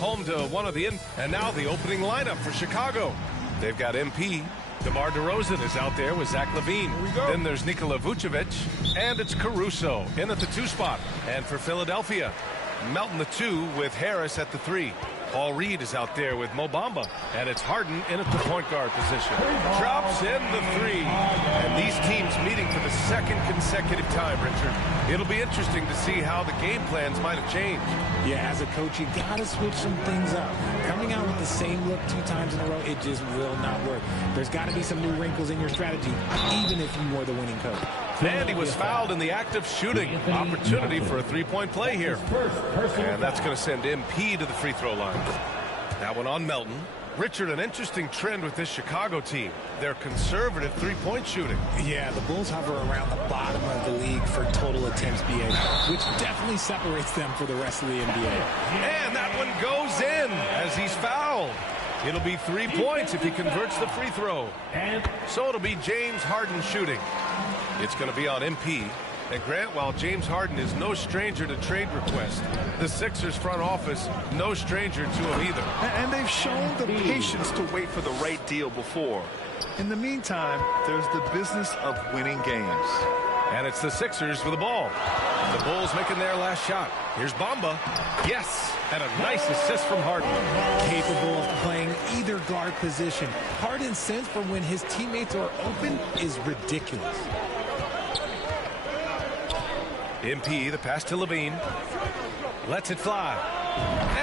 home to one of the and now the opening lineup for Chicago. They've got MP. DeMar DeRozan is out there with Zach LaVine. Then there's Nikola Vucevic, and it's Caruso in at the 2 spot. And for Philadelphia, Melton the 2 with Harris at the 3. Paul Reed is out there with Mo Bamba, and it's Harden in at the point guard position. Drops in the 3, and these teams meeting for the 2nd consecutive time, Richard. It'll be interesting to see how the game plans might have changed. Yeah, as a coach, you got to switch some things up. Coming out with the same look 2 times in a row, it just will not work. There's got to be some new wrinkles in your strategy, even if you are the winning coach. And he was fouled in the act of shooting. Opportunity for a 3-point play here. And that's going to send MP to the free throw line. That one on Melton. Richard, an interesting trend with this Chicago team. They're conservative 3-point shooting. Yeah, the Bulls hover around the bottom of the league for total attempts BA, which definitely separates them for the rest of the NBA. And that one goes in as he's fouled. It'll be 3 points if he converts the free throw. So it'll be James Harden shooting. It's going to be on MP. And Grant, while James Harden is no stranger to trade requests, the Sixers front office no stranger to him either. And they've shown the patience to wait for the right deal before. In the meantime, there's the business of winning games. And it's the Sixers with the ball. The Bulls making their last shot. Here's Bamba. Yes, and a nice assist from Harden. Capable of playing either guard position. Harden's sense for when his teammates are open is ridiculous. MP, the pass to LaVine. Lets it fly.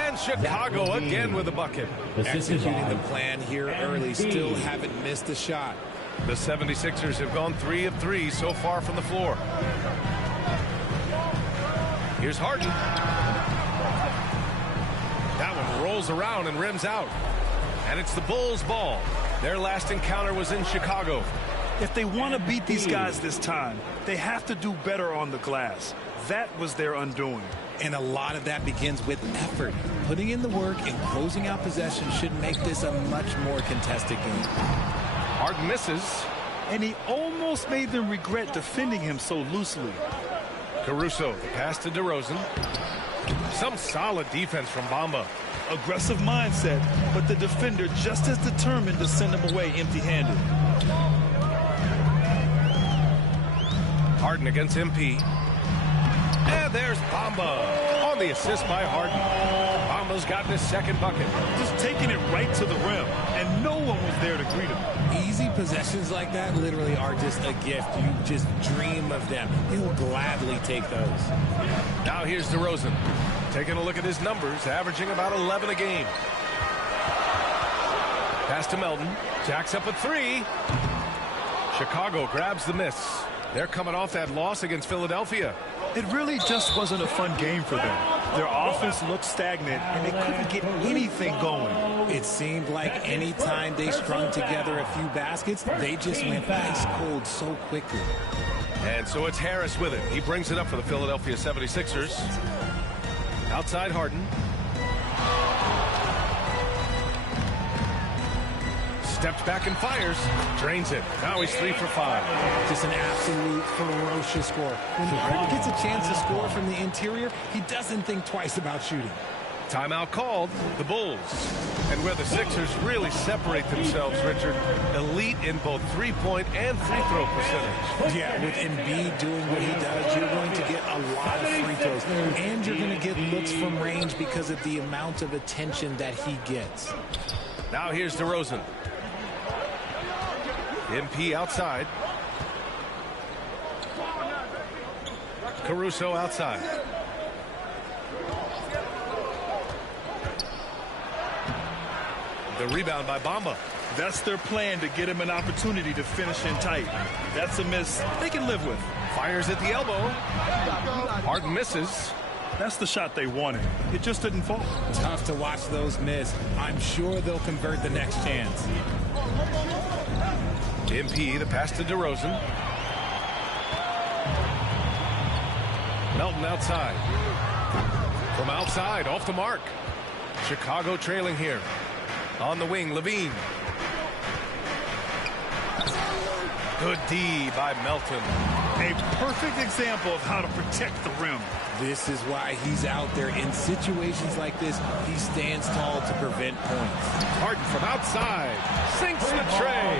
And Chicago again with a bucket. Executing the plan here early. Still haven't missed a shot. The 76ers have gone 3 of 3 so far from the floor. Here's Harden. That one rolls around and rims out. And it's the Bulls' ball. Their last encounter was in Chicago. If they want to beat these guys this time, they have to do better on the glass. That was their undoing. And a lot of that begins with effort. Putting in the work and closing out possession should make this a much more contested game. Harden misses. And he almost made them regret defending him so loosely. Caruso, the pass to DeRozan. Some solid defense from Bamba. Aggressive mindset, but the defender just as determined to send him away empty-handed. Harden against MP. And there's Bamba on the assist by Harden. Bamba's gotten his 2nd bucket. Just taking it right to the rim, and no one was there to greet him. Easy possessions like that literally are just a gift. You just dream of them. He'll gladly take those. Now here's DeRozan. Taking a look at his numbers, averaging about 11 a game. Pass to Melton. Jacks up a 3. Chicago grabs the miss. They're coming off that loss against Philadelphia. It really just wasn't a fun game for them. Their offense looked stagnant, and they couldn't get anything going. It seemed like any time they strung together a few baskets, they just went ice cold so quickly. And so it's Harris with it. He brings it up for the Philadelphia 76ers. Outside Harden. Steps back and fires. Drains it. Now he's 3 for 5. Just an absolute ferocious score. When Harden gets a chance to score from the interior, he doesn't think twice about shooting. Timeout called. The Bulls. And where the Sixers really separate themselves, Richard, elite in both 3-point and free throw percentage. Yeah, with Embiid doing what he does, you're going to get a lot of free throws. And you're going to get looks from range because of the amount of attention that he gets. Now here's DeRozan. MP outside. Caruso outside. The rebound by Bamba. That's their plan, to get him an opportunity to finish in tight. That's a miss they can live with. Fires at the elbow. Harden misses. That's the shot they wanted. It just didn't fall. Tough to watch those miss. I'm sure they'll convert the next chance. MP, the pass to DeRozan. Melton outside. From outside, off the mark. Chicago trailing here. On the wing, LaVine. Good D by Melton. A perfect example of how to protect the rim. This is why he's out there. In situations like this, he stands tall to prevent points. Harden from outside. Sinks the tray.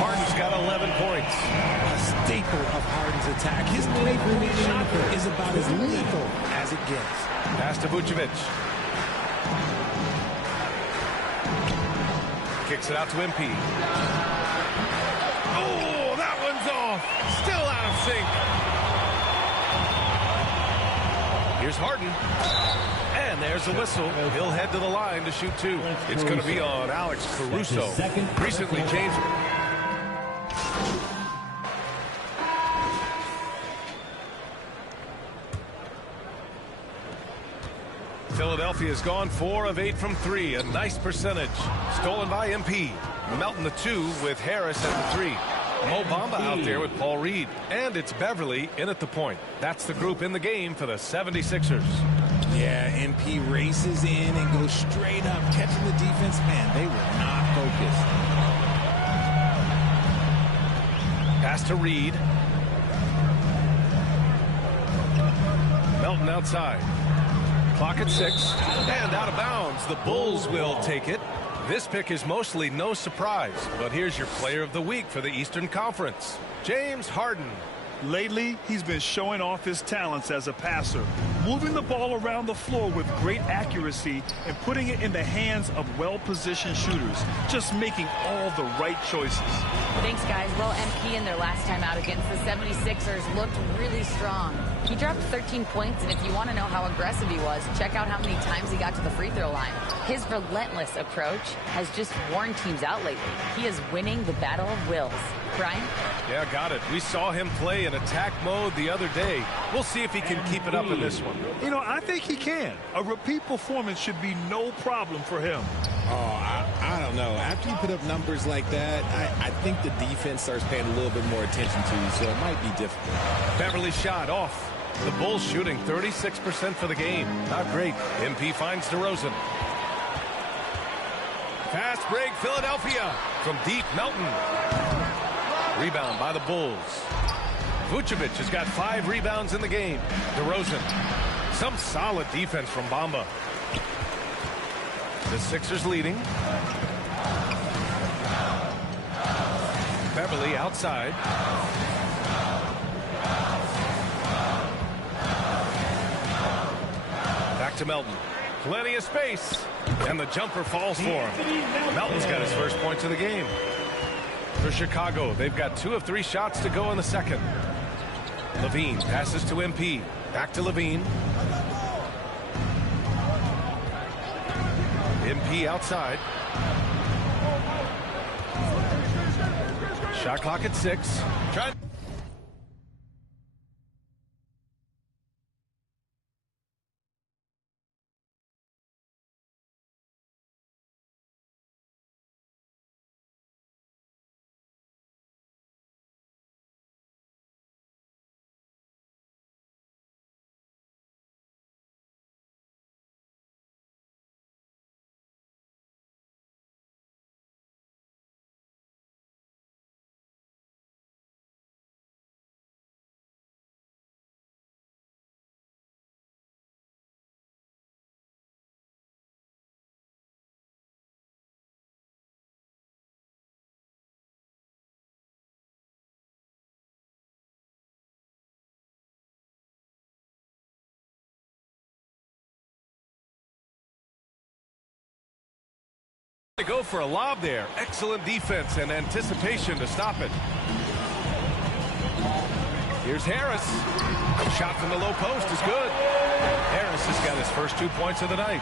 Harden's got 11 points. A staple of Harden's attack. His playmaking shot is about as lethal as it gets. Pass to Vucevic. Kicks it out to MP. Oh, that one's off. Still out of sync. Here's Harden. And there's a whistle. He'll head to the line to shoot two. It's going to be on Alex Caruso. Recently changed. Philadelphia's gone 4 of 8 from 3. A nice percentage. Stolen by MP. Melton the 2 with Harris at the 3. Mo Bamba out there with Paul Reed. And it's Beverly in at the point. That's the group in the game for the 76ers. Yeah, MP races in and goes straight up, catching the defense. Man, they were not focused. Pass to Reed. Melton outside. Clock at 6. And out of bounds. The Bulls will take it. This pick is mostly no surprise, but here's your player of the week for the Eastern Conference, James Harden. Lately, he's been showing off his talents as a passer, moving the ball around the floor with great accuracy and putting it in the hands of well-positioned shooters, just making all the right choices. Thanks, guys. Well, MP in their last time out against the 76ers looked really strong. He dropped 13 points, and if you want to know how aggressive he was, check out how many times he got to the free throw line. His relentless approach has just worn teams out lately. He is winning the battle of wills. Brian? Yeah, got it. We saw him play in attack mode the other day. We'll see if he can keep it up in this one. You know, I think he can. A repeat performance should be no problem for him. Oh, I don't know. After you put up numbers like that, I think the defense starts paying a little bit more attention to you, so it might be difficult. Beverly shot off. The Bulls shooting 36% for the game. Not great. MP finds DeRozan. Fast break, Philadelphia. From deep, Melton. Rebound by the Bulls. Vucevic has got 5 rebounds in the game. DeRozan. Some solid defense from Bamba. The Sixers leading. Beverly outside. Back to Melton. Plenty of space. And the jumper falls for him. Melton's got his first points of the game. For Chicago, they've got 2 of 3 shots to go in the second. Levine passes to MP. Back to Levine. MP outside. Shot clock at 6. Try. To go for a lob there. Excellent defense and anticipation to stop it. Here's Harris. Shot from the low post is good. Harris has got his first 2 points of the night.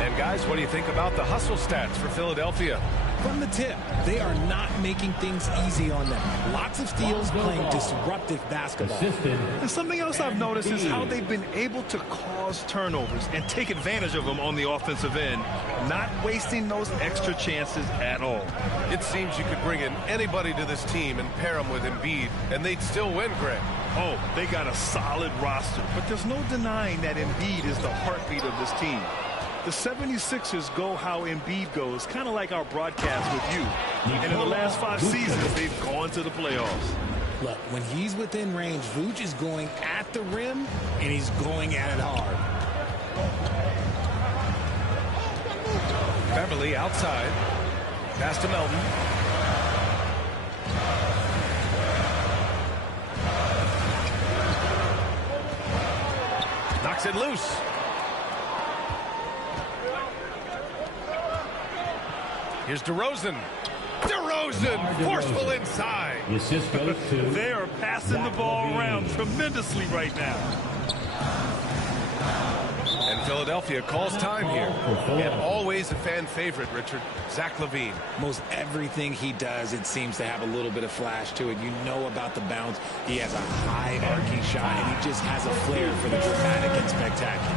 And guys, what do you think about the hustle stats for Philadelphia? From the tip, they are not making things easy on them. Lots of steals, playing disruptive basketball. And something else I've noticed is how they've been able to cause turnovers and take advantage of them on the offensive end, not wasting those extra chances at all. It seems you could bring in anybody to this team and pair them with Embiid, and they'd still win, Greg. Oh, they got a solid roster, but there's no denying that Embiid is the heartbeat of this team. The 76ers go how Embiid goes, kind of like our broadcast with you. And in the last 5 seasons, they've gone to the playoffs. Look, when he's within range, Vooch is going at the rim, and he's going at it hard. Beverly outside. Pass to Melton. Knocks it loose. Here's DeRozan. DeRozan, forceful inside. They are passing the ball around tremendously right now. And Philadelphia calls time here. And always a fan favorite, Richard, Zach LaVine. Most everything he does, it seems to have a little bit of flash to it. You know about the bounce. He has a high arcing shot, and he just has a flair for the dramatic and spectacular.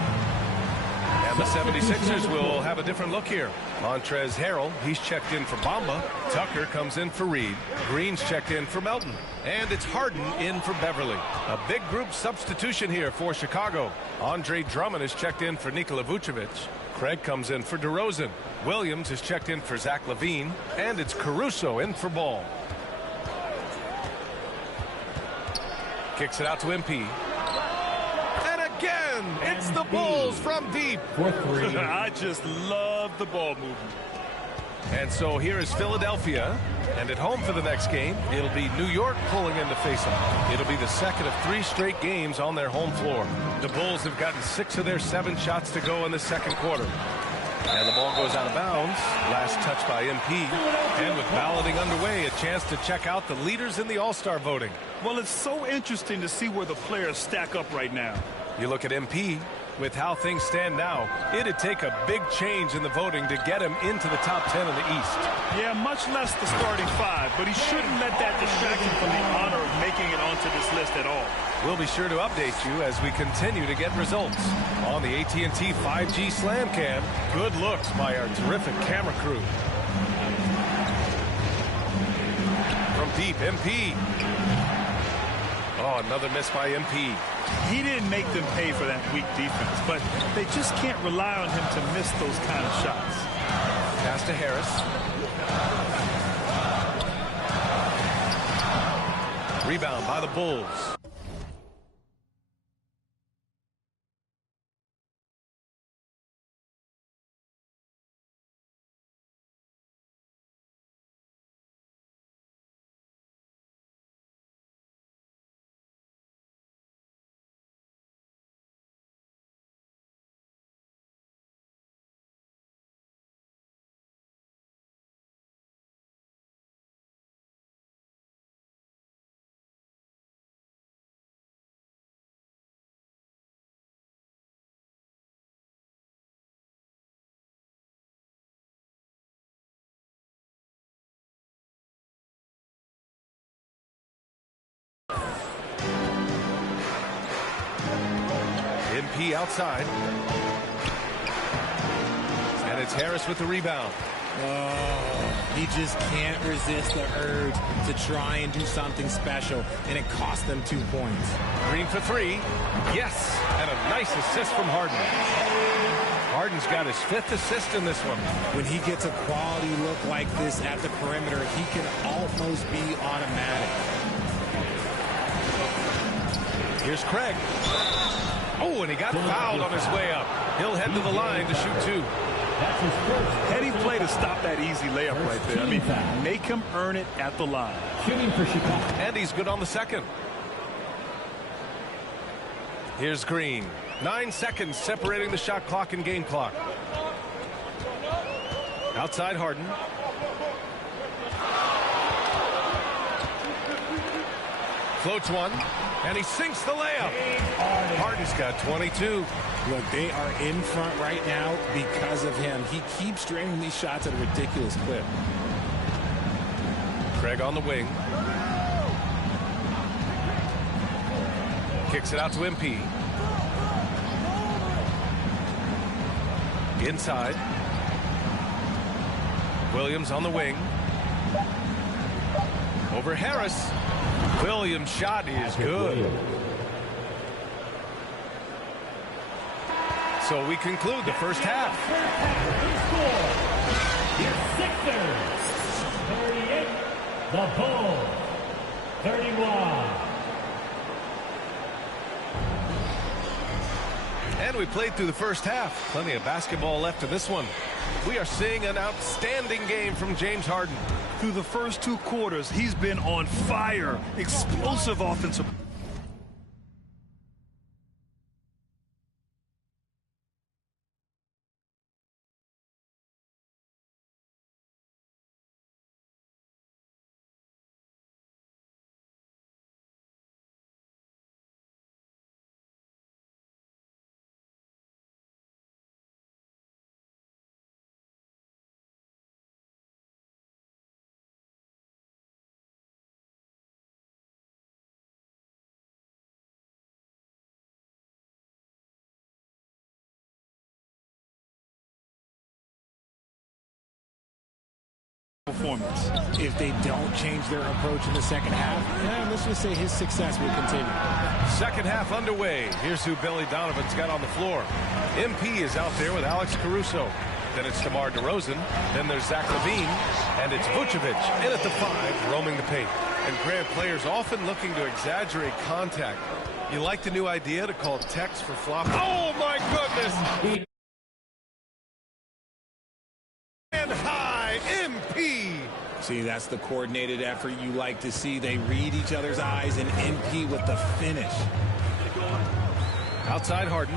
And the 76ers will have a different look here. Montrezl Harrell, he's checked in for Bamba. Tucker comes in for Reed. Green's checked in for Melton. And it's Harden in for Beverly. A big group substitution here for Chicago. Andre Drummond is checked in for Nikola Vucevic. Craig comes in for DeRozan. Williams is checked in for Zach LaVine. And it's Caruso in for Ball. Kicks it out to MP. Again, it's the Bulls from deep. I just love the ball movement. And so here is Philadelphia. And at home for the next game, it'll be New York pulling in to face them. It'll be the second of 3 straight games on their home floor. The Bulls have gotten 6 of their 7 shots to go in the second quarter. And the ball goes out of bounds. Last touch by MP. And with balloting underway, a chance to check out the leaders in the All-Star voting. Well, it's so interesting to see where the players stack up right now. You look at MP, with how things stand now, it'd take a big change in the voting to get him into the top 10 in the East. Yeah, much less the starting 5, but he shouldn't let that distract him from the honor of making it onto this list at all. We'll be sure to update you as we continue to get results. On the AT&T 5G Slam Cam, good looks by our terrific camera crew. From deep, MP. Oh, another miss by MP. He didn't make them pay for that weak defense, but they just can't rely on him to miss those kind of shots. Pass to Harris. Rebound by the Bulls. MP outside. And it's Harris with the rebound. Oh, he just can't resist the urge to try and do something special, and it cost them 2 points. Green for 3. Yes, and a nice assist from Harden. Harden's got his 5th assist in this one. When he gets a quality look like this at the perimeter, he can almost be automatic. Here's Craig. Oh, and he got fouled on his way up. He'll head to the line to shoot 2. Heady play to stop that easy layup right there. I mean, make him earn it at the line. Shooting for Chicago. And he's good on the second. Here's Green. 9 seconds separating the shot clock and game clock. Outside Harden. Floats one, and he sinks the layup. Harden's got 22. Look, they are in front right now because of him. He keeps draining these shots at a ridiculous clip. Craig on the wing. Kicks it out to MP. Inside. Williams on the wing. Over Harris. Williams' shot is good. So we conclude the first half. Your Sixers, 38, the Bulls. 31. And we played through the first half. Plenty of basketball left in this one. We are seeing an outstanding game from James Harden. Through the first 2 quarters, he's been on fire. Explosive offensive. Performance. If they don't change their approach in the second half, let's just say his success will continue. Second half underway. Here's who Billy Donovan's got on the floor. MP is out there with Alex Caruso. Then it's DeMar DeRozan. Then there's Zach LaVine. And it's Vucevic in at the 5, roaming the paint. And Grant, players often looking to exaggerate contact. You like the new idea to call text for flop? Oh, my goodness! And high, MP! See, that's the coordinated effort you like to see. They read each other's eyes, and MP with the finish. Outside Harden.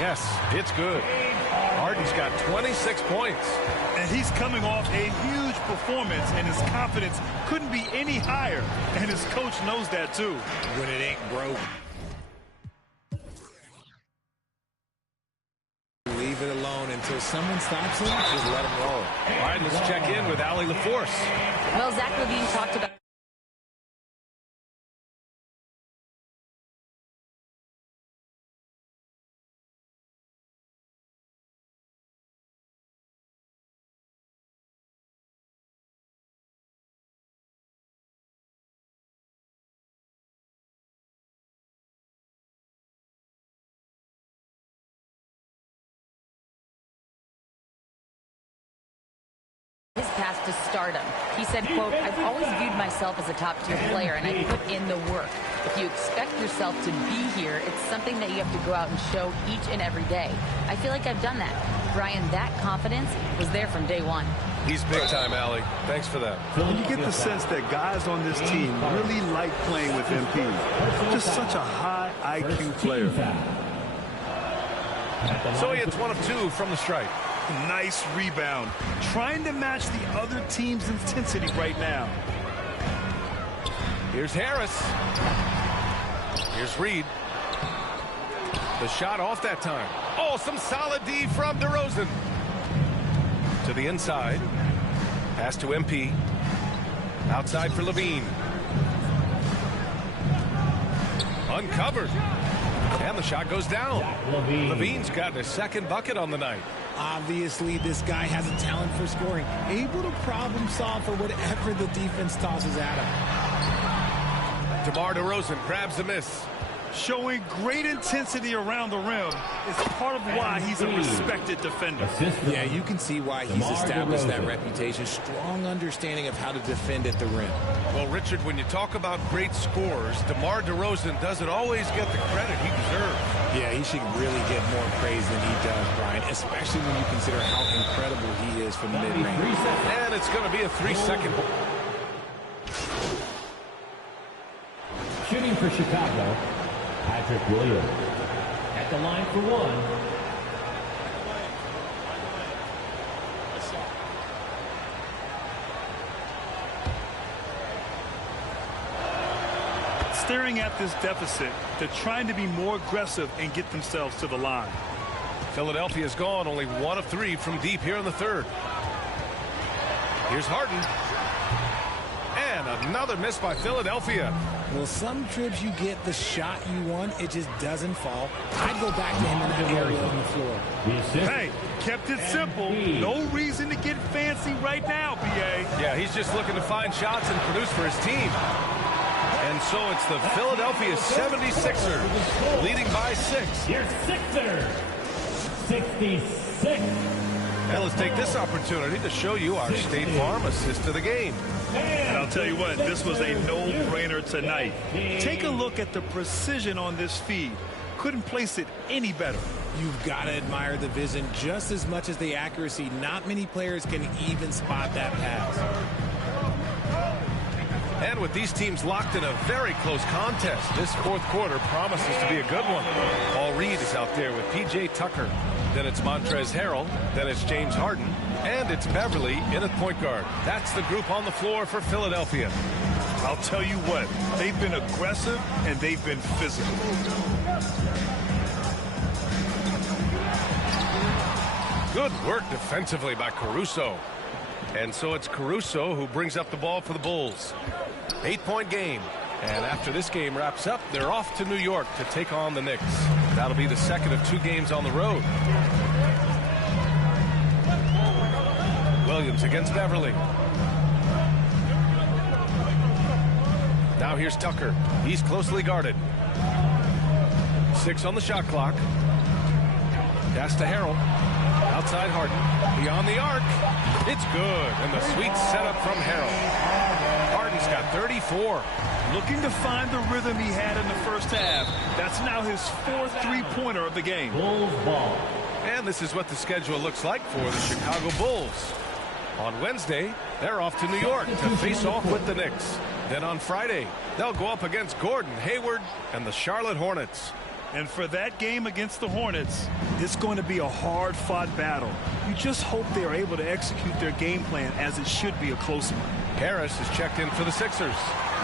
Yes, it's good. Harden's got 26 points. And he's coming off a huge performance, and his confidence couldn't be any higher. And his coach knows that, too. When it ain't broke. Leave it alone until someone stops him. Just let him roll. All right, let's check in with Allie LaForce. Well, Zach LaVine talked about his path to stardom. He said, quote, "I've always viewed myself as a top-tier player, and I put in the work. If you expect yourself to be here, it's something that you have to go out and show each and every day. I feel like I've done that." Brian, that confidence was there from day one. He's big time, Allie. Thanks for that. You get the sense that guys on this team really like playing with MP. Just such a high IQ player. So he hits 1 of 2 from the stripe. Nice rebound. Trying to match the other team's intensity right now. Here's Harris. Here's Reed. The shot off that time. Oh, some solid D from DeRozan. To the inside. Pass to MP. Outside for LaVine. Uncovered. And the shot goes down. LaVine's gotten his second bucket on the night. Obviously, this guy has a talent for scoring. Able to problem solve for whatever the defense tosses at him. DeMar DeRozan grabs the miss. Showing great intensity around the rim is part of why he's a respected defender. Yeah, you can see why he's established that reputation. Strong understanding of how to defend at the rim. Well, Richard, when you talk about great scorers, DeMar DeRozan doesn't always get the credit he deserves. Yeah, he should really get more praise than he does, Brian, especially when you consider how incredible he is from mid-range. And it's going to be a 3-second. Shooting for Chicago, Patrick Williams. At the line for 1. Staring at this deficit, they're trying to be more aggressive and get themselves to the line. Philadelphia's gone only 1 of 3 from deep here in the third. Here's Harden. And another miss by Philadelphia. Well, some trips you get the shot you want, it just doesn't fall. I'd go back to him in that area on the floor. Hey, kept it simple. No reason to get fancy right now, BA. Yeah, he's just looking to find shots and produce for his team. And so it's the Philadelphia 76ers leading by 6. Your Sixers, 66. And let's take this opportunity to show you our State Farm assist of the game. And I'll tell you what, this was a no-brainer tonight. Take a look at the precision on this feed. Couldn't place it any better. You've got to admire the vision just as much as the accuracy. Not many players can even spot that pass. And with these teams locked in a very close contest, this fourth quarter promises to be a good one. Paul Reed is out there with P.J. Tucker. Then it's Montrezl Harrell. Then it's James Harden. And it's Beverly in at point guard. That's the group on the floor for Philadelphia. I'll tell you what, they've been aggressive and they've been physical. Good work defensively by Caruso. And so it's Caruso who brings up the ball for the Bulls. 8-point game. And after this game wraps up, they're off to New York to take on the Knicks. That'll be the second of 2 games on the road. Williams against Beverly. Now here's Tucker. He's closely guarded. 6 on the shot clock. Pass to Harrell. Outside Harden. Beyond the arc. It's good. And the sweet setup from Harrell. Harden's got 34. Looking to find the rhythm he had in the first half. That's now his 4th three-pointer of the game. Bulls ball. And this is what the schedule looks like for the Chicago Bulls. On Wednesday, they're off to New York to face off with the Knicks. Then on Friday, they'll go up against Gordon Hayward and the Charlotte Hornets. And for that game against the Hornets, it's going to be a hard-fought battle. You just hope they are able to execute their game plan as it should be a close one. Harris is checked in for the Sixers.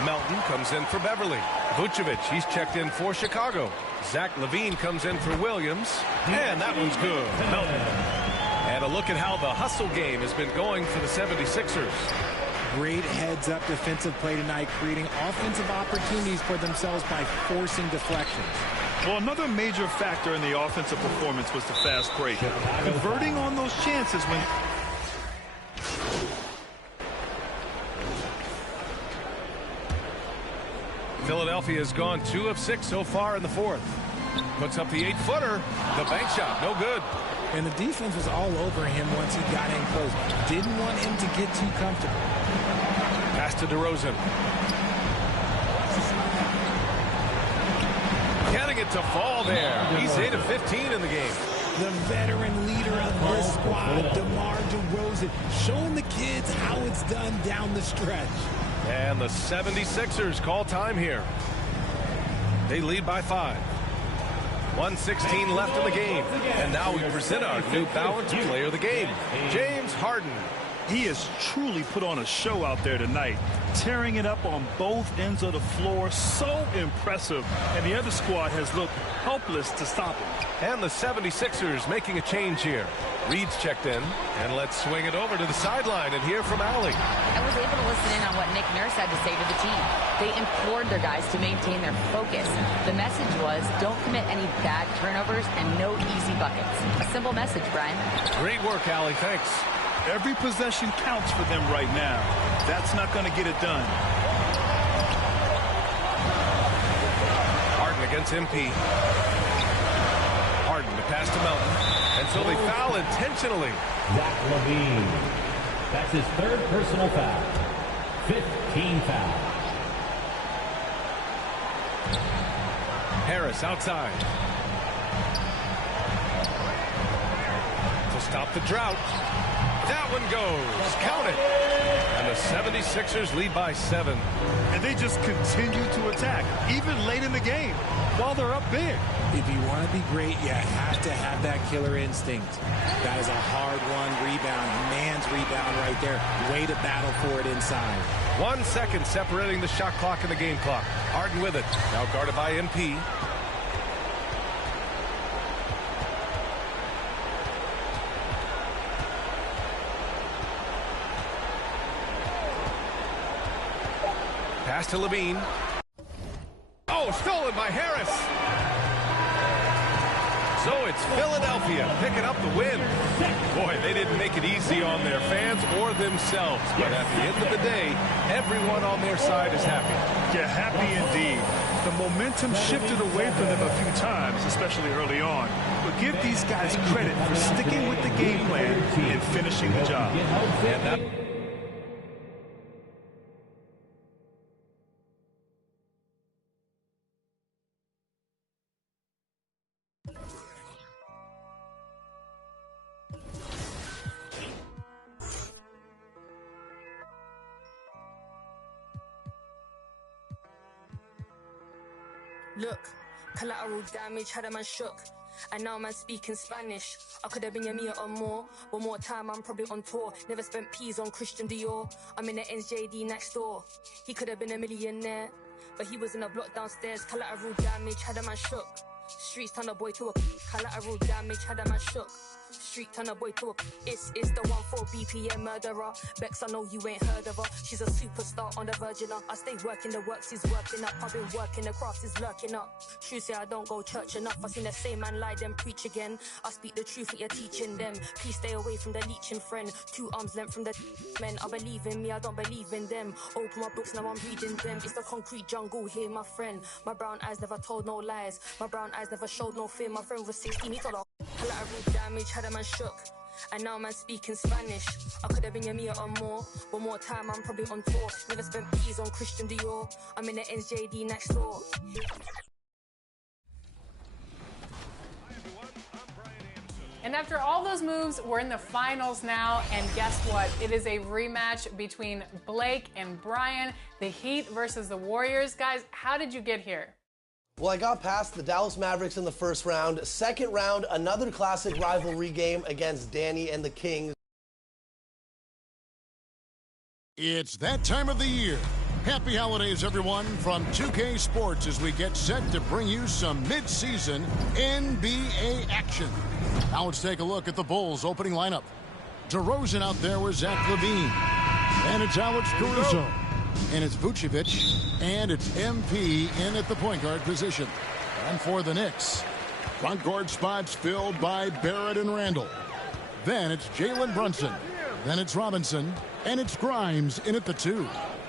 Melton comes in for Beverly. Vucevic, he's checked in for Chicago. Zach LaVine comes in for Williams. And that one's good. Melton. And a look at how the hustle game has been going for the 76ers. Great heads-up defensive play tonight, creating offensive opportunities for themselves by forcing deflections. Well, another major factor in the offensive performance was the fast break. Converting on those chances when... Philadelphia has gone 2 of 6 so far in the fourth. Puts up the 8-footer. The bank shot, no good. And the defense was all over him once he got in close. Didn't want him to get too comfortable. Pass to DeRozan. Getting it to fall there. He's 8 of 15 in the game. The veteran leader of this squad, DeMar DeRozan, showing the kids how it's done down the stretch. And the 76ers call time here. They lead by 5. 1:16 left in the game. And now we present our New Balance player of the game, James Harden. He has truly put on a show out there tonight, tearing it up on both ends of the floor. So impressive. And the other squad has looked helpless to stop him. And the 76ers making a change here. Reed's checked in. And let's swing it over to the sideline and hear from Allie. I was able to listen in on what Nick Nurse had to say to the team. They implored their guys to maintain their focus. The message was, don't commit any bad turnovers and no easy buckets. A simple message, Brian. Great work, Allie. Thanks. Every possession counts for them right now. That's not going to get it done. Harden against MP. Harden to pass to Melton. And so they foul intentionally. Zach LaVine. That's his 3rd personal foul. 15 foul. Harris outside. To stop the drought. That one goes. Count it. And the 76ers lead by 7. And they just continue to attack, even late in the game, while they're up big. If you want to be great, you have to have that killer instinct. That is a hard-won rebound, man's rebound right there. Way to battle for it inside. 1 second separating the shot clock and the game clock. Harden with it. Now guarded by MP. Pass to LaVine. Oh, stolen by Harris. So it's Philadelphia picking up the win. Boy, they didn't make it easy on their fans or themselves. But at the end of the day, everyone on their side is happy. Yeah, happy indeed. The momentum shifted away from them a few times, especially early on. But give these guys credit for sticking with the game plan and finishing the job. Look, collateral damage had a man shook. And now man speaking Spanish. I could have been your Mia or more. One more time, I'm probably on tour. Never spent peas on Christian Dior. I'm in the NJD next door. He could have been a millionaire, but he was in a block downstairs. Collateral damage had a man shook. Streets turn a boy to a collateral damage had a man shook. Street turn a boy to a it's the 1-4 BPM murderer. Bex, I know you ain't heard of her. She's a superstar on the virgin. I stay working the works, he's working up. I've been working the crafts, he's lurking up. True say I don't go church enough. I seen the same man lie then preach again. I speak the truth what you're teaching them. Please stay away from the leeching friend. 2 arms length from the men. I believe in me, I don't believe in them. Open my books, now I'm reading them. It's the concrete jungle here, my friend. My brown eyes never told no lies. My brown eyes never showed no fear. My friend was 16, he told her collateral damage had a man shook. And now man speaking Spanish. I could have been your Mia or more. One more time, I'm probably on tour. Never spent peas on Christian Dior. I'm in the NJD next door. And after all those moves, we're in the finals now, and guess what? It is a rematch between Blake and Brian, the Heat versus the Warriors. Guys, how did you get here? Well, I got past the Dallas Mavericks in the first round. Second round, another classic rivalry game against Danny and the Kings. It's that time of the year. Happy holidays, everyone, from 2K Sports as we get set to bring you some mid-season NBA action. Now let's take a look at the Bulls' opening lineup. DeRozan out there with Zach LaVine. And it's Alex Caruso. And it's Vucevic. And it's MP in at the point guard position. And for the Knicks, front guard spots filled by Barrett and Randall. Then it's Jalen Brunson. Then it's Robinson. And it's Grimes in at the 2.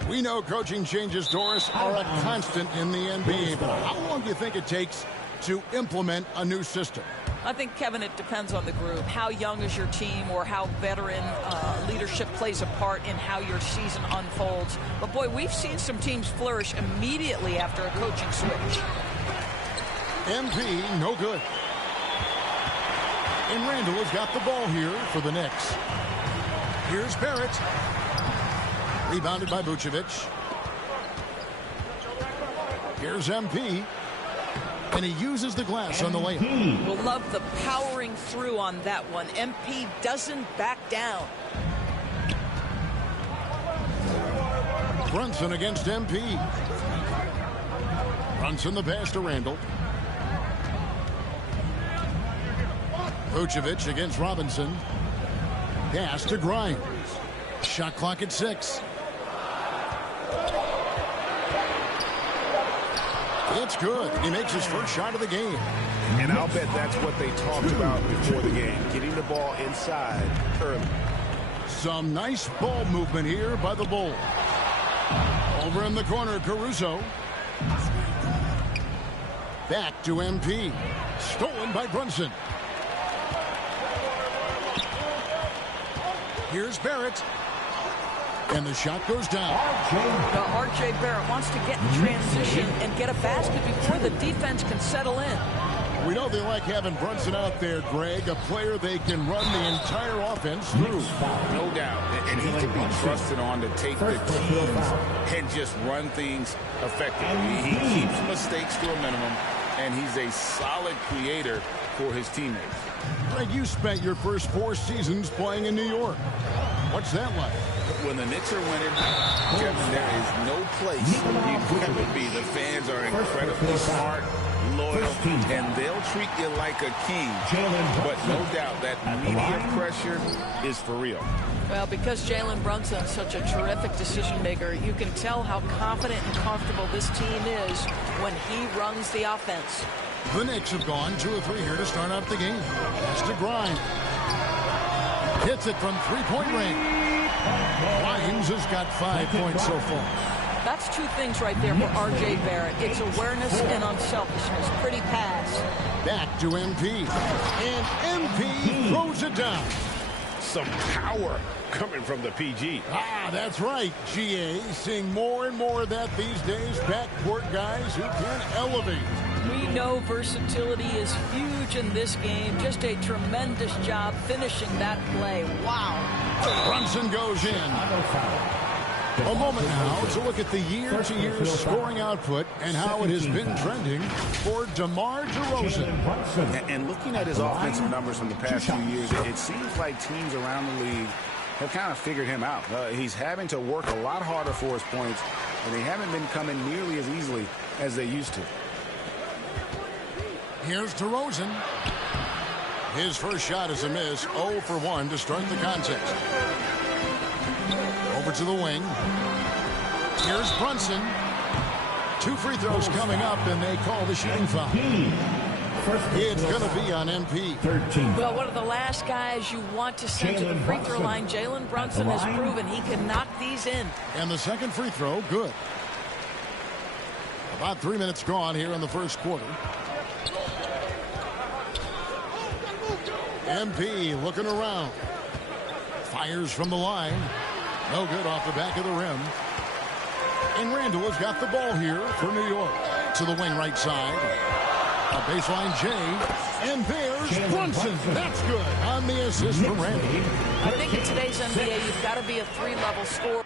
We know coaching changes, Doris, are a constant in the NBA, but how long do you think it takes to implement a new system? I think, Kevin, it depends on the group. How young is your team, or how veteran leadership plays a part in how your season unfolds. But, boy, we've seen some teams flourish immediately after a coaching switch. MP, no good. And Randall has got the ball here for the Knicks. Here's Barrett. Rebounded by Vucevic. Here's MP. And he uses the glass on the layup. We'll love the powering through on that one. MP doesn't back down. Brunson against MP. Brunson the pass to Randall. Vucevic against Robinson. Pass to Grimes. Shot clock at 6. It's good. He makes his first shot of the game. And I'll bet that's what they talked about before the game, getting the ball inside early. Some nice ball movement here by the Bulls. Over in the corner, Caruso. Back to MP. Stolen by Brunson. Here's Barrett. And the shot goes down. R.J. Barrett wants to get in transition and get a basket before the defense can settle in. We know they like having Brunson out there, Greg, a player they can run the entire offense through. No doubt. And he can be trusted on to take the keys and just run things effectively. He keeps mistakes to a minimum, and he's a solid creator for his teammates. Greg, you spent your first 4 seasons playing in New York. What's that like? When the Knicks are winning, Kevin, there is no place you'd rather be. The fans are incredibly smart, loyal, and they'll treat you like a king. But no doubt that media pressure is for real. Well, because Jalen Brunson's such a terrific decision maker, you can tell how confident and comfortable this team is when he runs the offense. The Knicks have gone 2 of 3 here to start out the game. Has to Grimes. Hits it from three-point range. Grimes has got 5 points so far. That's 2 things right there for R.J. Barrett. It's awareness and unselfishness. Pretty pass. Back to MP. And MP throws it down. Some power coming from the PG. Ah, that's right. GA seeing more and more of that these days. Backcourt guys who can elevate. We know versatility is huge in this game. Just a tremendous job finishing that play. Wow. Brunson goes in. A moment now to look at the year-to-year scoring output and how it has been trending for DeMar DeRozan. And looking at his offensive numbers from the past few years, it seems like teams around the league have kind of figured him out. He's having to work a lot harder for his points, and they haven't been coming nearly as easily as they used to. Here's DeRozan. His first shot is a miss. 0 for 1 to start the contest. Over to the wing. Here's Brunson. 2 free throws coming up, and they call the shooting foul. It's going to be on MP. Well, one of the last guys you want to send to the free throw line, Jalen Brunson, has proven he can knock these in. And the second free throw, good. About 3 minutes gone here in the first quarter. MP looking around. Fires from the line. No good off the back of the rim. And Randall has got the ball here for New York. To the wing right side. A baseline J. And there's Brunson. That's good on the assist from Randall. I think in today's NBA, you've got to be a 3-level scorer.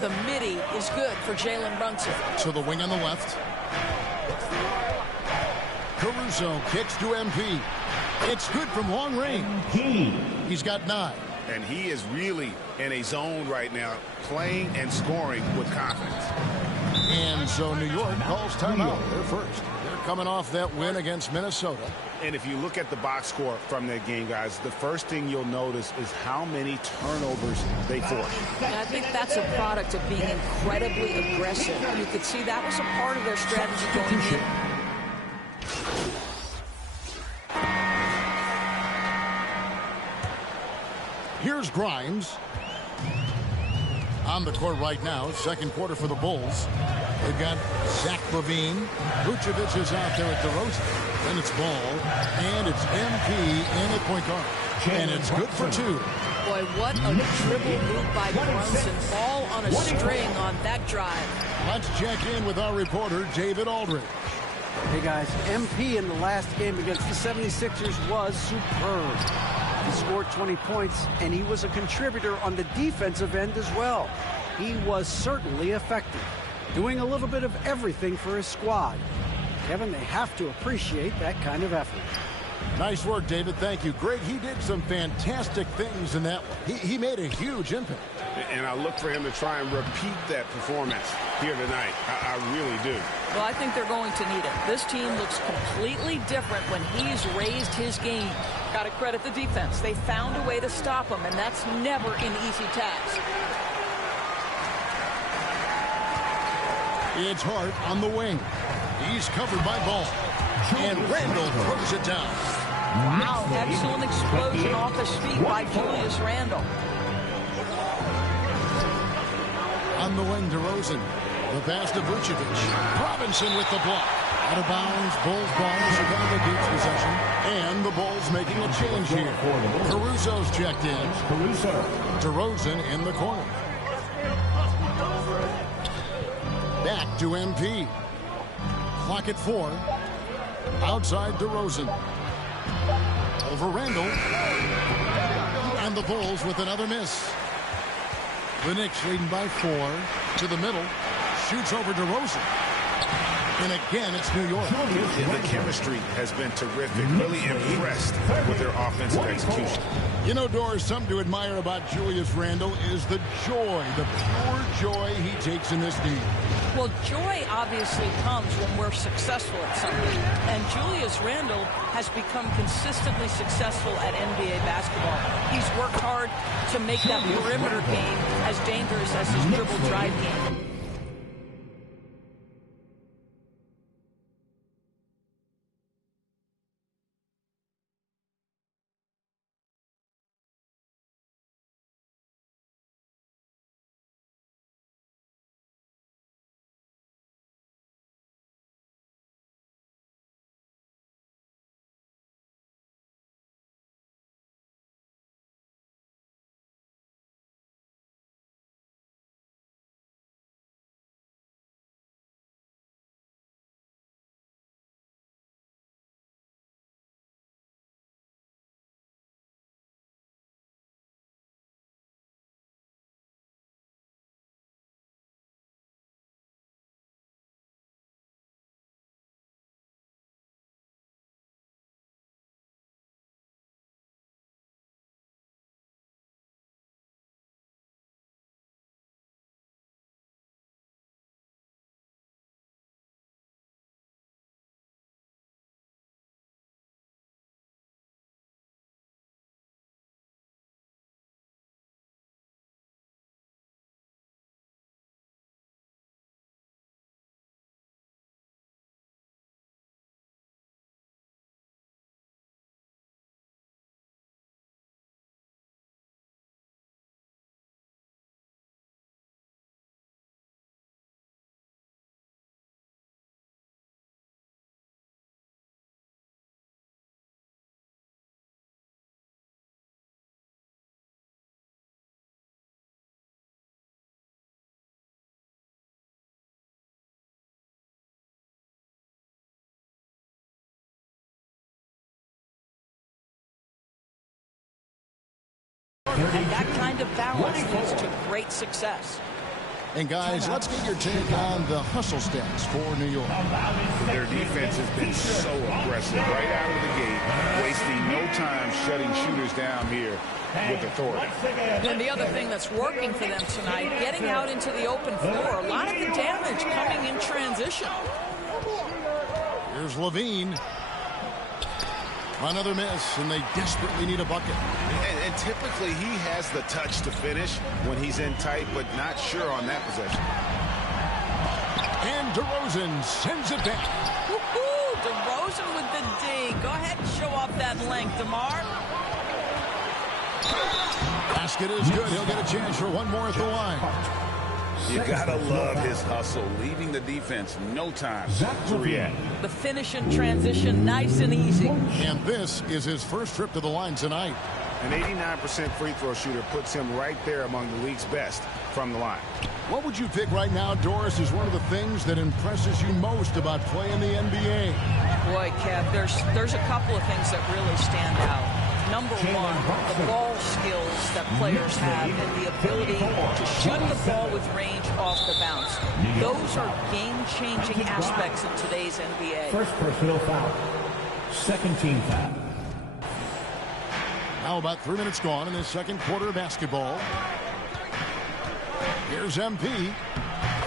The midi is good for Jalen Brunson. To the wing on the left. Caruso kicks to MP. It's good from long range. He's got 9. And he is really in a zone right now, playing and scoring with confidence. And so New York calls timeout. They're first. They're coming off that win against Minnesota. And if you look at the box score from that game, guys, the first thing you'll notice is how many turnovers they forced. And I think that's a product of being incredibly aggressive. You could see that was a part of their strategy going in. Here's Grimes. On the court right now, second quarter for the Bulls. They've got Zach LaVine. Vucevic is out there at DeRozan. Then it's Ball. And it's MP in at point guard. And it's good for two. Boy, what a dribble move by Brunson. Ball on a string on that drive. Let's check in with our reporter, David Aldridge. Hey, guys, MP in the last game against the 76ers was superb. He scored 20 points, and he was a contributor on the defensive end as well. He was certainly effective, doing a little bit of everything for his squad. Kevin, they have to appreciate that kind of effort. Nice work, David. Thank you. Greg, he did some fantastic things in that one. He made a huge impact. And I look for him to try and repeat that performance here tonight. I really do. Well, I think they're going to need it. This team looks completely different when he's raised his game. Got to credit the defense. They found a way to stop him, and that's never an easy task. It's Hart on the wing. He's covered by Ball. And Randall throws it down. Wow, excellent explosion off his feet by Julius Randle. On the wing, DeRozan. The pass to Vucevic. Robinson with the block. Out of bounds, Bulls ball. Chicago keeps possession. And the Bulls making a change here. Caruso's checked in. DeRozan in the corner. Back to MP. Clock at 4. Outside DeRozan. Over Randall. And the Bulls with another miss. The Knicks leading by 4. To the middle. Shoots over DeRozan. And again, it's New York. The chemistry has been terrific. Really impressed with their offensive execution. You know, Doris, something to admire about Julius Randle is the joy, the pure joy he takes in this game. Well, joy obviously comes when we're successful at something. And Julius Randle has become consistently successful at NBA basketball. He's worked hard to make that perimeter game as dangerous as his dribble drive game. And that kind of balance leads to great success. And guys, let's get your take on the hustle stats for New York. Their defense has been so aggressive right out of the gate, wasting no time shutting shooters down here with authority. And the other thing that's working for them tonight, getting out into the open floor. A lot of the damage coming in transition. Here's LaVine. Another miss, and they desperately need a bucket. And typically he has the touch to finish when he's in tight, but not sure on that possession. And DeRozan sends it back. Woohoo! DeRozan with the D. Go ahead and show off that length, DeMar. Basket is good. He'll get a chance for one more at the line. You gotta love his hustle, leaving the defense no time to react. The finish in transition, nice and easy. And this is his first trip to the line tonight. An 89% free throw shooter puts him right there among the league's best from the line. What would you pick right now, Doris, is one of the things that impresses you most about playing the NBA? Boy, Kev, there's a couple of things that really stand out. Number one, the ball skills that players have and the ability to shoot the ball with range off the bounce. Those are game-changing aspects in today's NBA. First personal foul. Second team foul. Now about 3 minutes gone in the second quarter of basketball. Here's MP.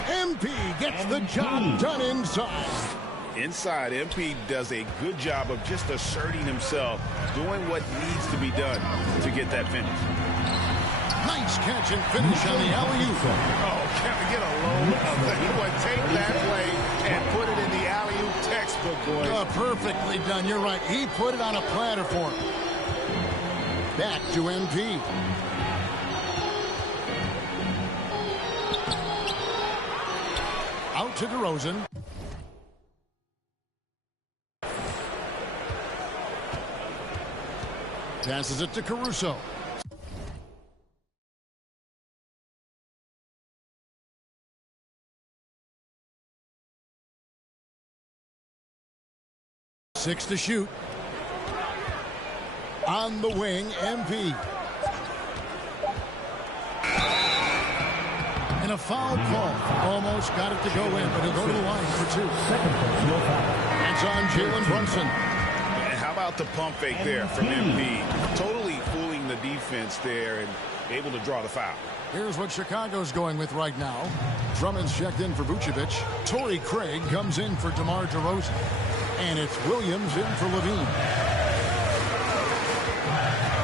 MP gets the job done inside. Inside, MP does a good job of just asserting himself, doing what needs to be done to get that finish. Nice catch and finish on the alley-oop. Oh, can we get a load of that? He would take that play and put it in the alley-oop textbook, boys. Perfectly done. You're right. He put it on a platter for him. Back to MP. Out to DeRozan. Passes it to Caruso. Six to shoot. On the wing, MP. And a foul call. Almost got it to go in, but he'll go to the line for two. It's on Jalen Brunson. How about the pump fake there from MP? Totally fooling the defense there and able to draw the foul. Here's what Chicago's going with right now. Drummond's checked in for Vucevic. Torrey Craig comes in for DeMar DeRozan. And it's Williams in for Levine.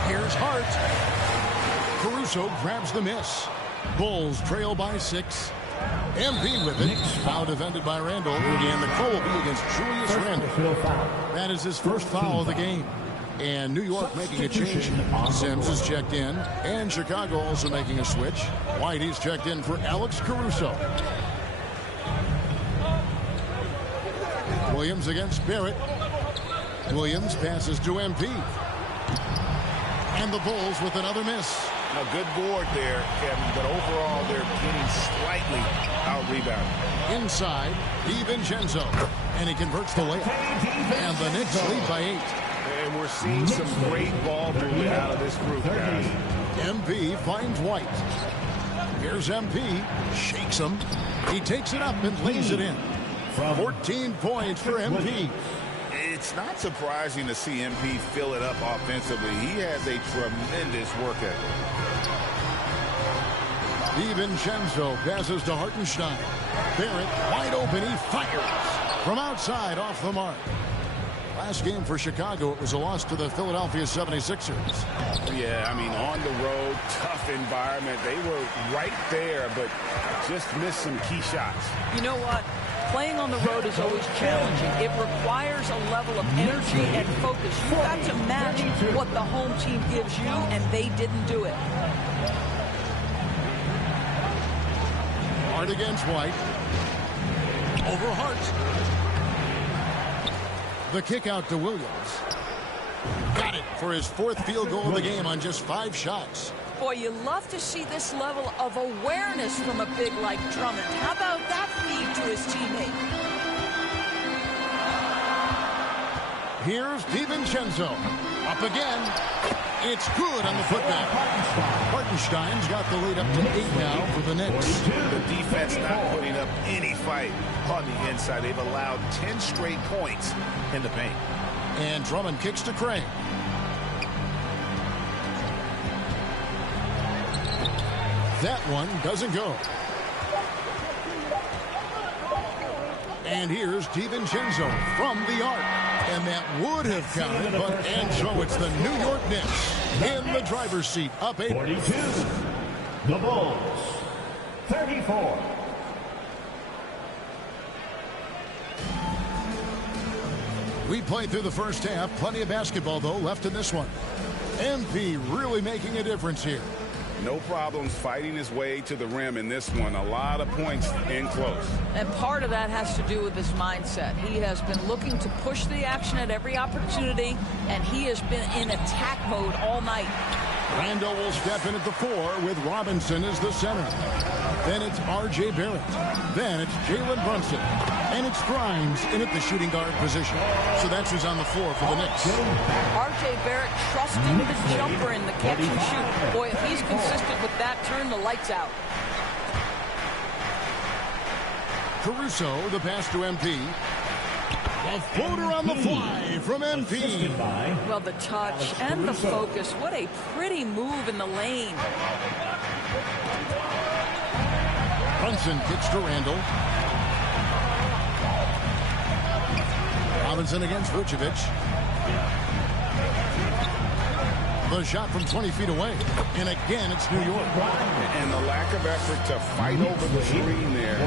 Here's Hart. Caruso grabs the miss. Bulls trail by 6. MP with it. Foul defended by Randall. And the call will be against Julius Randall. That is his first foul of the game. And New York making a change. Sims is checked in. And Chicago also making a switch. Whitey's checked in for Alex Caruso. Williams against Barrett. Williams passes to MP. And the Bulls with another miss. A good board there, Kevin, but overall they're getting slightly out-rebounded. Inside, DiVincenzo. And he converts the layup. And the Knicks lead by 8. And we're seeing some great ball movement out of this group, guys. MP finds White. Here's MP. Shakes him. He takes it up and lays it in. 14 points for MP. It's not surprising to see MP fill it up offensively. He has a tremendous work ethic. DiVincenzo passes to Hartenstein. Barrett wide open. He fires from outside off the mark. Last game for Chicago, it was a loss to the Philadelphia 76ers. Yeah, I mean, on the road, tough environment. They were right there, but just missed some key shots. You know what? Playing on the road is always challenging. It requires a level of energy and focus. You've got to match what the home team gives you, and they didn't do it. Hart against White. Over Hart. The kick out to Williams. Got it for his 4th field goal of the game on just 5 shots. Boy, you love to see this level of awareness from a big like Drummond. How about that feed to his teammate? Here's DiVincenzo. Up again. It's good on the putback. Hartenstein's got the lead up to 8 now for the Knicks. The defense not putting up any fight on the inside. They've allowed 10 straight points in the paint. And Drummond kicks to Craig. That one doesn't go. And here's DiVincenzo from the arc. And that would have counted, and so it's the New York Knicks in the driver's seat, up 8. 42. The Bulls, 34. We played through the first half. Plenty of basketball, though, left in this one. MP really making a difference here. No problems fighting his way to the rim in this one. A lot of points in close. And part of that has to do with his mindset. He has been looking to push the action at every opportunity, and he has been in attack mode all night. Randall will step in at the 4 with Robinson as the center. Then it's R.J. Barrett. Then it's Jalen Brunson. And it's Grimes in at the shooting guard position. So that's who's on the floor for the Knicks. R.J. Barrett trusting the jumper in the catch and shoot. Boy, if he's consistent with that, turn the lights out. Caruso, the pass to MP. A floater on the fly from MP. Well, the touch and the focus. What a pretty move in the lane. Brunson kicks to Randall. Robinson against Vucevic. The shot from 20 feet away. And again, it's New York. And the lack of effort to fight over the screen there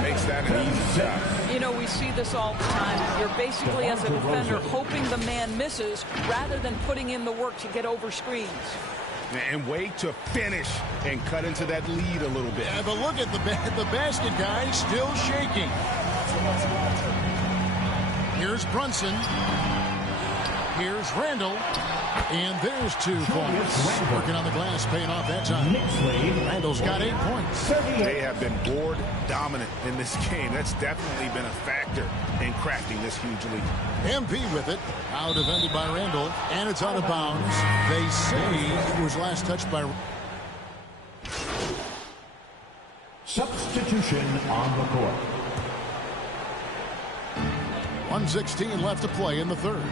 makes that an easy shot. You know, we see this all the time. You're basically, as a defender, hoping the man misses rather than putting in the work to get over screens. And wait to finish and cut into that lead a little bit. Yeah, but look at the basket guy still shaking. Here's Brunson. Here's Randall. And there's 2 points. Working on the glass, paying off that time. Randall's got 8 points. They have been board dominant in this game. That's definitely been a factor in crafting this huge lead. MP with it. Out defended by Randall. And it's out of bounds. They say it was last touched by... Substitution on the court. 1:16 left to play in the third.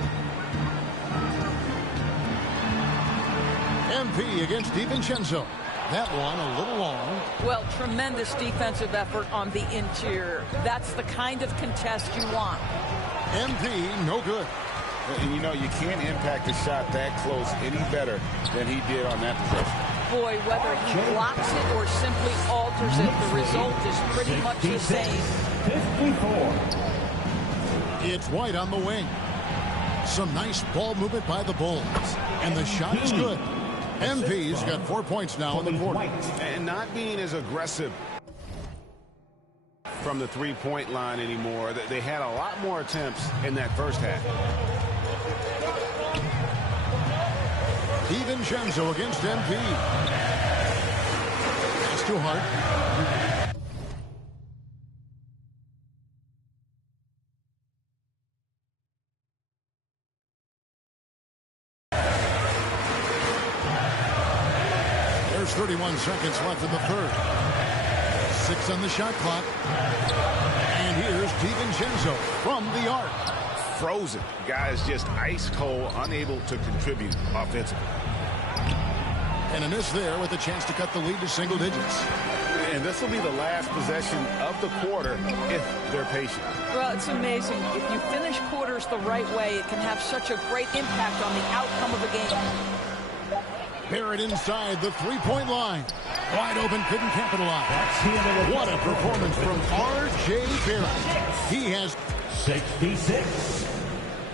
MP against DiVincenzo. That one a little long. Well, tremendous defensive effort on the interior. That's the kind of contest you want. MP, no good. And you know, you can't impact a shot that close any better than he did on that possession. Boy, whether he blocks it or simply alters it, the result is pretty much the same. 54. It's White on the wing. Some nice ball movement by the Bulls. And the shot is good. MP's got 4 points now in the quarter. And not being as aggressive from the three-point line anymore. They had a lot more attempts in that first half. DiVincenzo against MP. That's too hard. There's 31 seconds left in the third. 6 on the shot clock. And here's DiVincenzo from the arc. Frozen. Guys just ice cold, unable to contribute offensively. And a miss there with a chance to cut the lead to single digits. And this will be the last possession of the quarter if they're patient. Well, it's amazing. If you finish quarters the right way, it can have such a great impact on the outcome of a game. Barrett inside the three-point line. Wide open, couldn't capitalize. What a performance from R.J. Barrett. He has 66.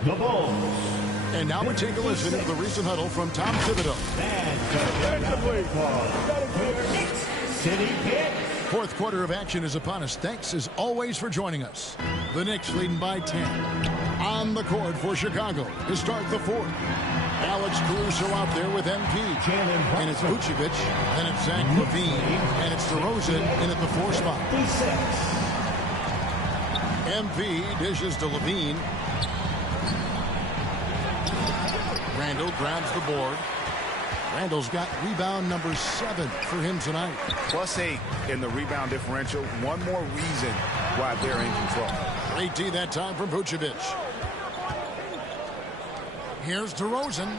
The Bulls. And now we take a listen to the recent huddle from Tom Thibodeau. City Kicks. Fourth quarter of action is upon us. Thanks as always for joining us. The Knicks leading by 10. On the court for Chicago to start the fourth. Alex Caruso out there with MP. And it's Vucevic. Then it's Zach LaVine. And it's DeRozan in at the 4 spot. MP dishes to LaVine. Randall grabs the board. Randall's got rebound number 7 for him tonight. +8 in the rebound differential. One more reason why they're in control. Great D that time from Vucevic. Here's DeRozan.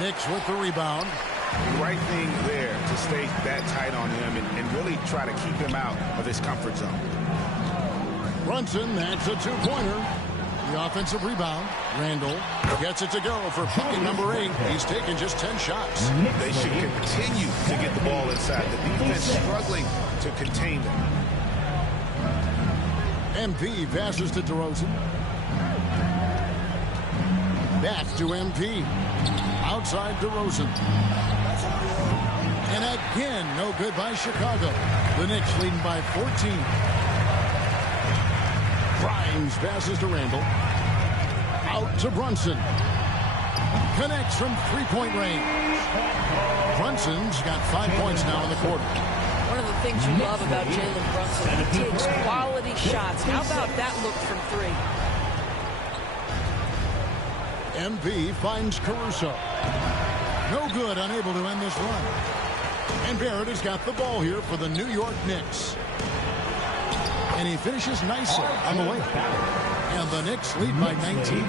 Knicks with the rebound. The right thing there to stay that tight on him and really try to keep him out of his comfort zone. Brunson, that's a 2-pointer. The offensive rebound. Randall gets it to go for bucket number 8. He's taken just 10 shots. They should continue to get the ball inside. The defense struggling to contain them. MP passes to DeRozan. Back to MP. Outside DeRozan. And again, no good by Chicago. The Knicks leading by 14. Grimes passes to Randall. Out to Brunson. Connects from three-point range. Brunson's got 5 points now in the quarter. One of the things you love about Jalen Brunson, he takes quality shots. How about that look from three? MP finds Caruso. No good, unable to end this run. And Barrett has got the ball here for the New York Knicks. And he finishes nicely on the way. And the Knicks lead by 19.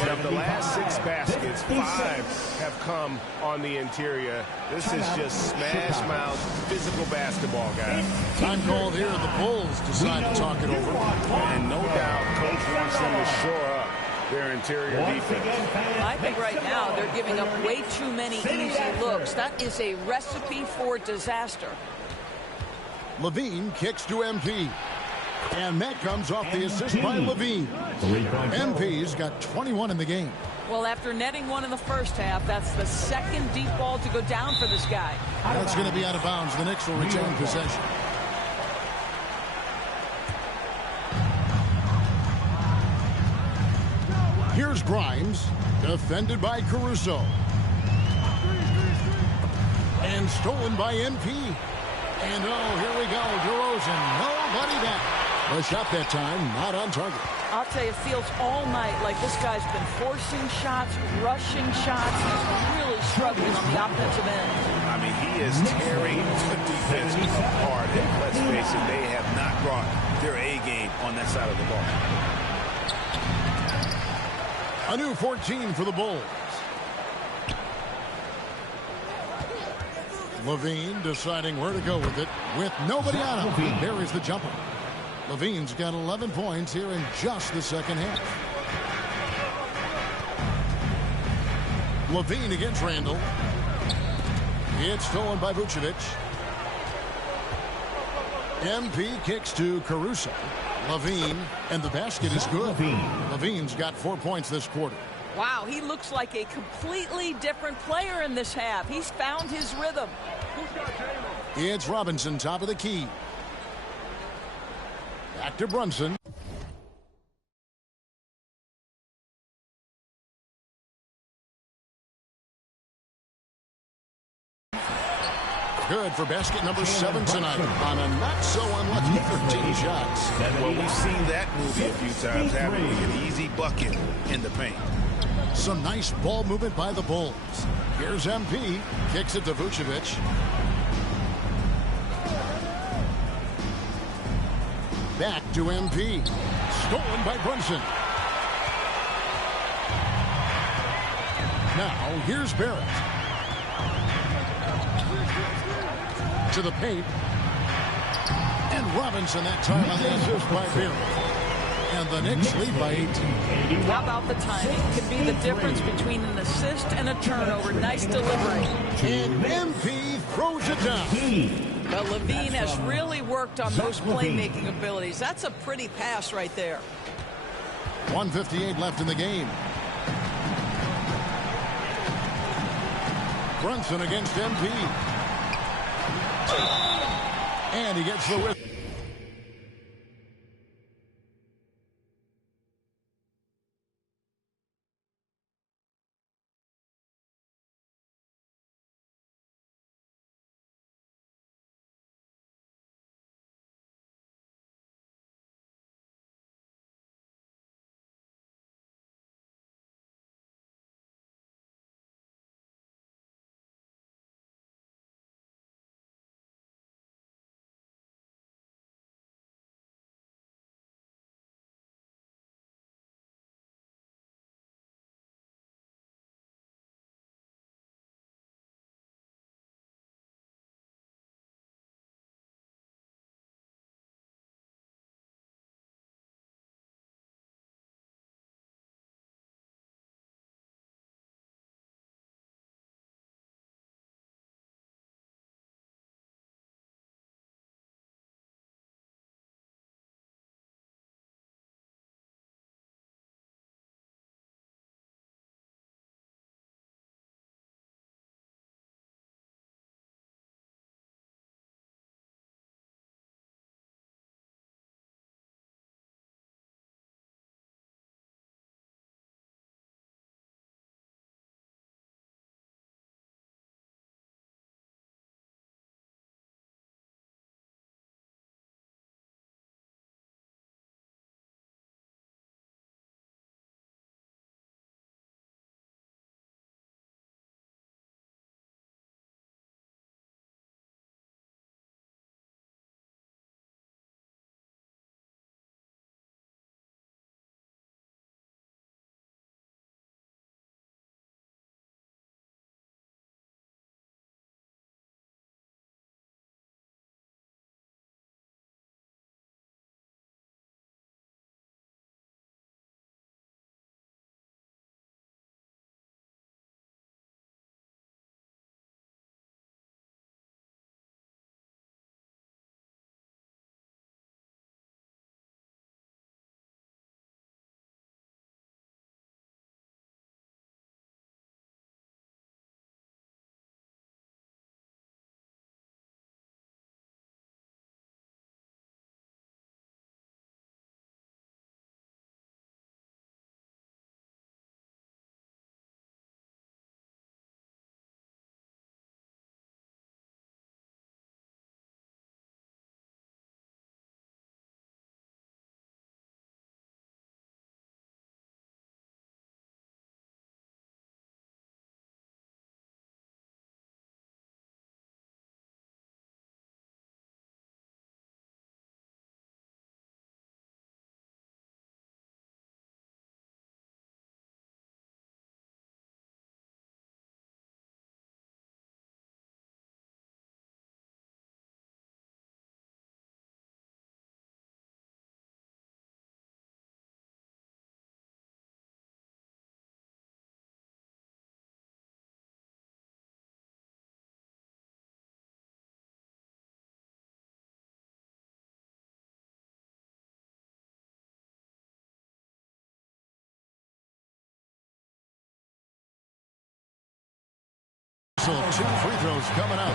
And of the last 6 baskets, 5 have come on the interior. This is just smash mouth physical basketball, guys. Time called here. The Bulls decide to talk it over. And no doubt, coach wants them to shore up their interior defense. I think right now they're giving up way too many easy looks. That is a recipe for disaster. Levine kicks to MP. And that comes off the assist by Levine. MP's got 21 in the game. Well, after netting one in the first half, that's the second deep ball to go down for this guy. That's going to be out of bounds. The Knicks will retain possession. Here's Grimes, defended by Caruso. And stolen by MP. And oh, here we go, DeRozan, nobody back. A shot that time, not on target. I'll tell you, it feels all night like this guy's been forcing shots, rushing shots. He's really struggling on the offensive end. I mean, he is tearing the defense apart. And let's face it, they have not brought their A game on that side of the ball. A new 14 for the Bulls. Levine deciding where to go with it with nobody on him. There is the jumper. Levine's got 11 points here in just the second half. Levine against Randall. It's stolen by Vucevic. MP kicks to Caruso. Levine, and the basket is good. Levine's got 4 points this quarter. Wow, he looks like a completely different player in this half. He's found his rhythm. It's Robinson, top of the key. Back to Brunson. Good for basket number 7 tonight on a not so unlucky 13 shots. Well, we've seen that movie a few times, having an easy bucket in the paint. Some nice ball movement by the Bulls. Here's MP, kicks it to Vucevic. Back to MP. Stolen by Brunson. Now, here's Barrett. To the paint. And Robinson that time on the assist by Barrett. And the Knicks lead by 18. How about the timing? Could be the difference between an assist and a turnover. Nice delivery. And MP throws it down. But Levine has really worked on those playmaking abilities. That's a pretty pass right there. 1:58 left in the game. Brunson against MP. And he gets the whistle. Hustle, 2 free throws coming up.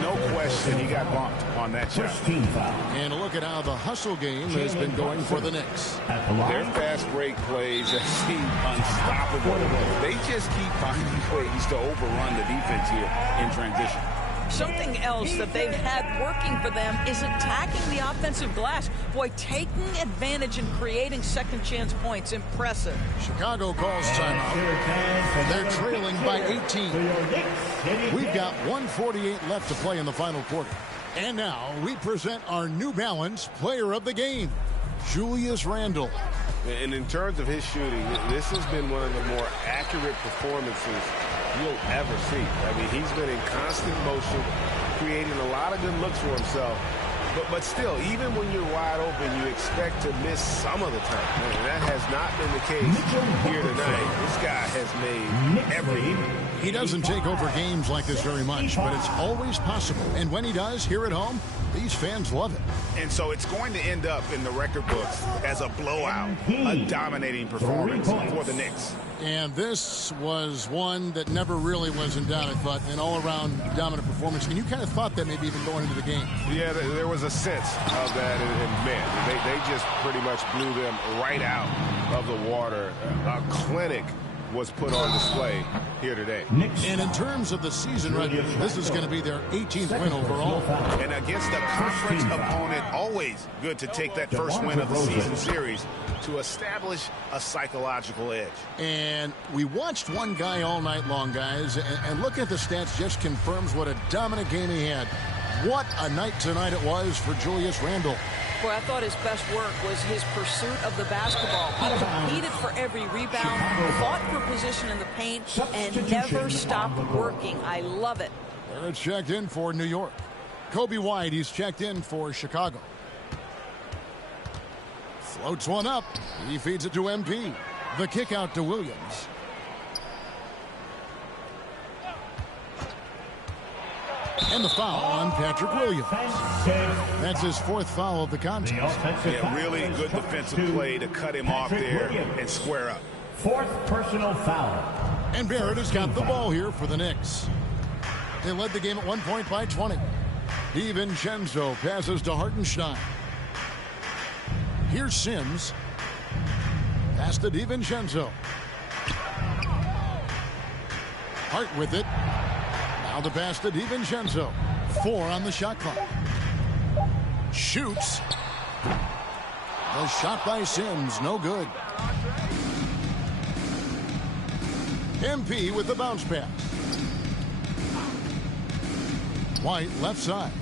No question, he got bumped on that shot. And look at how the hustle game has been going for the Knicks. Their fast break plays have seemed unstoppable. They just keep finding ways to overrun the defense here in transition. Something else that they've had working for them is attacking the offensive glass. Boy, taking advantage and creating second chance points. Impressive. Chicago calls timeout. They're trailing by 18. We've got 1:48 left to play in the final quarter. And now we present our New Balance player of the game, Julius Randle. And in terms of his shooting, this has been one of the more accurate performances you'll ever see. I mean, he's been in constant motion, creating a lot of good looks for himself. But still, even when you're wide open, you expect to miss some of the time. And that has not been the case here tonight. This guy has made every. He doesn't take over games like this very much, but it's always possible. And when he does, here at home, these fans love it. And so it's going to end up in the record books as a blowout, a dominating performance for the Knicks. And this was one that never really was in doubt, I thought, an all-around dominant performance. And you kind of thought that maybe even going into the game. Yeah, there was a sense of that, and man, they just pretty much blew them right out of the water. A clinic was put on display here today. And in terms of the season record, this is going to be their 18th win overall. And against a conference opponent, always good to take that first win of the season series to establish a psychological edge. And we watched one guy all night long, guys, and looking at the stats just confirms what a dominant game he had. What a night tonight it was for Julius Randle. Boy, I thought his best work was his pursuit of the basketball. He competed for every rebound, fought for position in the paint, and never stopped working. I love it. Barrett's checked in for New York. Kobe White, he's checked in for Chicago. Floats one up. He feeds it to MP. The kick out to Williams. And the foul on Patrick Williams. That's his 4th foul of the contest. Yeah, really good defensive play to cut him off there and square up. 4th personal foul. And Barrett has got the ball here for the Knicks. They led the game at 1 point by 20. DiVincenzo passes to Hartenstein. Here's Sims. Pass to DiVincenzo. Hart with it. Now the pass to DiVincenzo. 4 on the shot clock. Shoots. The shot by Sims, no good. MP with the bounce pass. White left side.